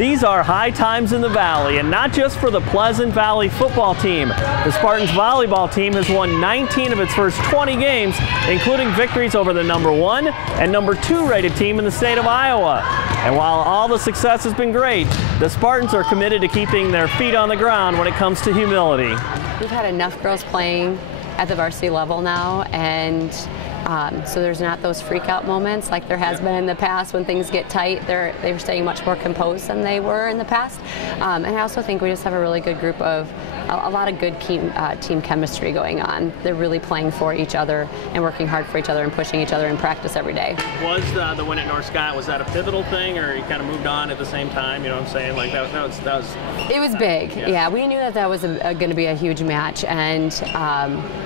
These are high times in the Valley, and not just for the Pleasant Valley football team. The Spartans volleyball team has won 19 of its first 20 games, including victories over the #1 and #2 rated team in the state of Iowa. And while all the success has been great, the Spartans are committed to keeping their feet on the ground when it comes to humility. We've had enough girls playing at the varsity level now, and so there's not those freak out moments like there has been in the past when things get tight. They're staying much more composed than they were in the past. And I also think we just have a really good group of a lot of good team chemistry going on. They're really playing for each other and working hard for each other and pushing each other in practice every day. Was the win at North Scott, was that a pivotal thing, or you kind of moved on at the same time? You know what I'm saying? Like that was. It was big. Yeah, we knew that was going to be a huge match, and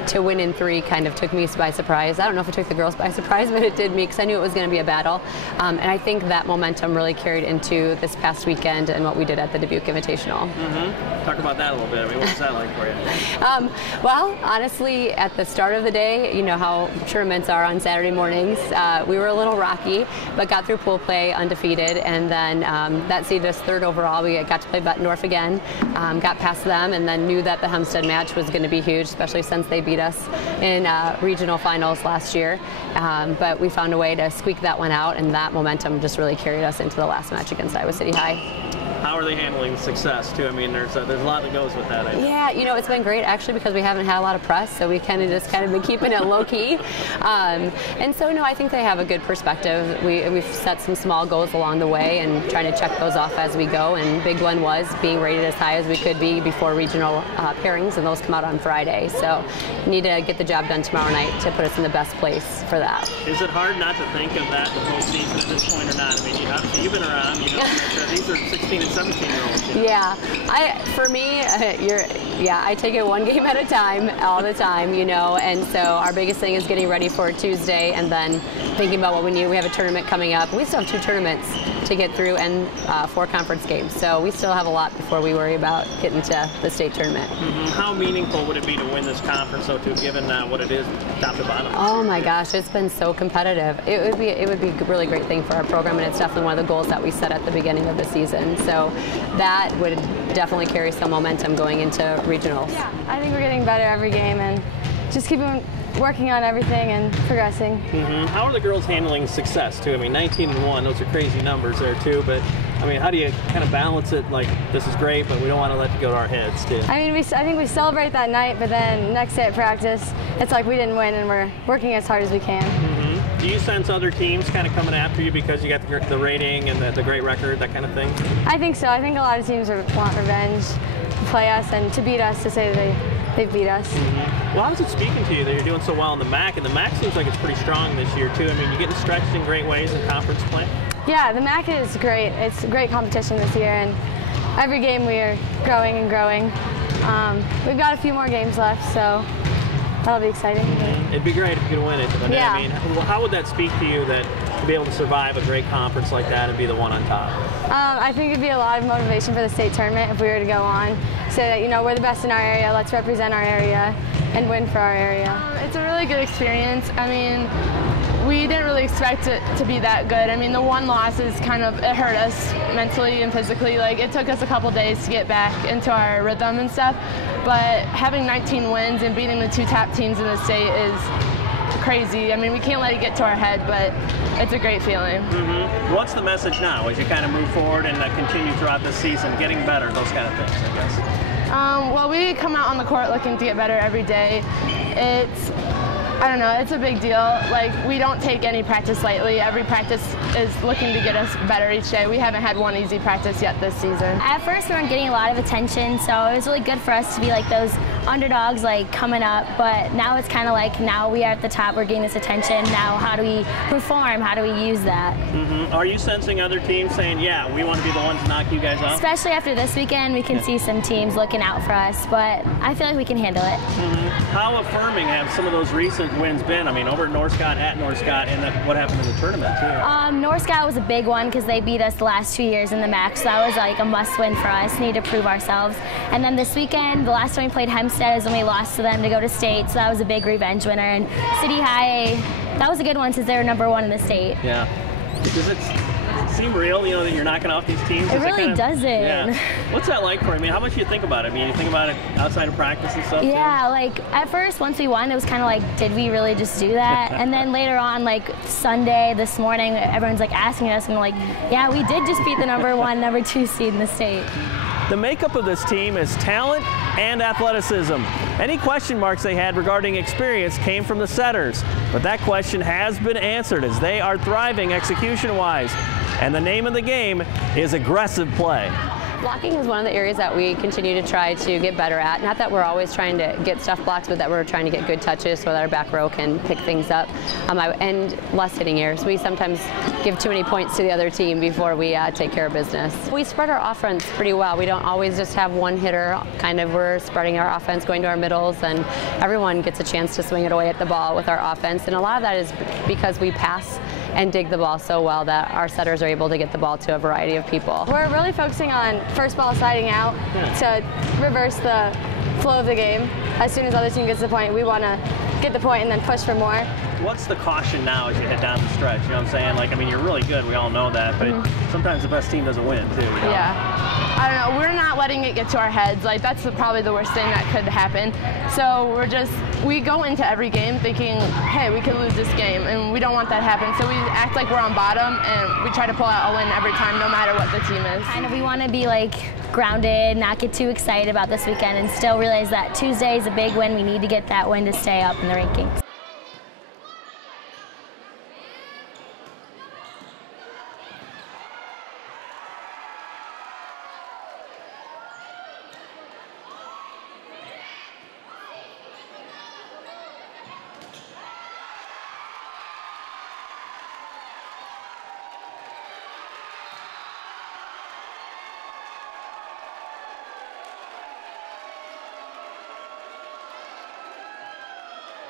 to win in 3 kind of took me by surprise. I don't know if it took the girls by surprise, but it did me because I knew it was going to be a battle. And I think that momentum really carried into this past weekend and what we did at the Dubuque Invitational. Talk about that a little bit. I mean, what was that like for you? Well, honestly, at the start of the day, you know how tournaments are on Saturday mornings. We were a little rocky, but got through pool play undefeated, and then that seeded us 3rd overall. We got to play North again, got past them, and then knew that the Hempstead match was going to be huge, especially since they beat us in regional finals last year. But we found a way to squeak that one out, and that momentum just really carried us into the last match against Iowa City High. How are they handling success too? I mean, there's a lot that goes with that. Yeah, you know, it's been great actually because we haven't had a lot of press, so we kind of been keeping it low key. And so, no, I think they have a good perspective. We've set some small goals along the way and trying to check those off as we go. And big one was being rated as high as we could be before regional pairings, and those come out on Friday. So, need to get the job done tomorrow night to put us in the best place for that. Is it hard not to think of that the whole season at this point or not? I mean, obviously you've been around. You know, these are 16 and 17-year-olds. Yeah, for me, I take it one game at a time, all the time, you know, and so our biggest thing is getting ready for Tuesday and then thinking about what we need. We have a tournament coming up. We still have 2 tournaments to get through and 4 conference games, so we still have a lot before we worry about getting to the state tournament. How meaningful would it be to win this conference, though, too, given what it is top to bottom? Oh my gosh, it's been so competitive. It would be a really great thing for our program, and it's definitely one of the goals that we set at the beginning of the season. So that would definitely carry some momentum going into regionals. Yeah, I think we're getting better every game and just keeping working on everything and progressing. How are the girls handling success too? I mean, 19 and 1, those are crazy numbers there too, but I mean, how do you kind of balance it? Like, this is great, but we don't want to let it go to our heads too. I mean, I think we celebrate that night, but then next day at practice, it's like we didn't win and we're working as hard as we can. Do you sense other teams kind of coming after you because you got the rating and the great record, that kind of thing? I think so. I think a lot of teams want revenge to play us and to beat us, to say they've beat us. Well, how's it speaking to you that you're doing so well in the MAC? And the MAC seems like it's pretty strong this year too. I mean, you're getting stretched in great ways in conference play. Yeah, the MAC is great. It's a great competition this year, and every game we are growing and growing. We've got a few more games left, so that'll be exciting. It'd be great if you could win it. But yeah. I mean, how would that speak to you that to be able to survive a great conference like that and be the one on top? I think it'd be a lot of motivation for the state tournament if we were to go on. Say that, you know, we're the best in our area, let's represent our area and win for our area. It's a really good experience. I mean, we didn't really expect it to be that good. I mean, the 1 loss is it hurt us mentally and physically. Like, it took us a couple days to get back into our rhythm and stuff. But having 19 wins and beating the 2 top teams in the state is crazy. I mean, we can't let it get to our head, but it's a great feeling. What's the message now as you kind of move forward and continue throughout the season, getting better, those kind of things, I guess? Well, we come out on the court looking to get better every day. I don't know, it's a big deal. Like, we don't take any practice lightly. Every practice is looking to get us better each day. We haven't had one easy practice yet this season. At first, we weren't getting a lot of attention, so it was really good for us to be like those underdogs, like, coming up. But now it's kind of like, now we are at the top, we're getting this attention. Now, how do we perform? How do we use that? Are you sensing other teams saying, yeah, we want to be the ones to knock you guys off? Especially after this weekend, we can see some teams looking out for us, but I feel like we can handle it. How affirming have some of those recent wins been? I mean, over at North Scott, and then what happened in the tournament too? North Scott was a big one because they beat us the last 2 years in the MAC, so that was like a must-win for us. Need to prove ourselves. And then this weekend, the last time we played Hempstead is when we lost to them to go to state, so that was a big revenge winner. And City High, that was a good one since they were #1 in the state. Yeah. Does it seem real, you know, that you're knocking off these teams? It really doesn't. Yeah. What's that like for you? I mean, how much do you think about it? I mean, you think about it outside of practice and stuff? Yeah, like at first, once we won, it was kind of like, did we really just do that? And then later on, like Sunday, this morning, everyone's like asking us, and we're like, yeah, we did just beat the number 1, number 2 seed in the state. The makeup of this team is talent and athleticism. Any question marks they had regarding experience came from the setters, but that question has been answered as they are thriving execution-wise. And the name of the game is aggressive play. Blocking is one of the areas that we continue to try to get better at. Not that we're always trying to get stuff blocked, but that we're trying to get good touches so that our back row can pick things up. And less hitting errors. We sometimes give too many points to the other team before we take care of business. We spread our offense pretty well. We don't always just have one hitter. Kind of we're spreading our offense, going to our middles, and everyone gets a chance to swing it away at the ball with our offense. And a lot of that is because we pass and dig the ball so well that our setters are able to get the ball to a variety of people. We're really focusing on first ball sliding out to reverse the flow of the game. As soon as the other team gets the point, we want to get the point and then push for more. What's the caution now as you head down the stretch? You know what I'm saying? Like, I mean, you're really good. We all know that, but sometimes the best team doesn't win, too. You know? Yeah. I don't know. We're not letting it get to our heads. Like, that's probably the worst thing that could happen. So we go into every game thinking, hey, we could lose this game, and we don't want that to happen. So we act like we're on bottom, and we try to pull out a win every time, no matter what the team is. Kind of, we want to be like grounded, not get too excited about this weekend, and still realize that Tuesday is a big win. We need to get that win to stay up in the rankings.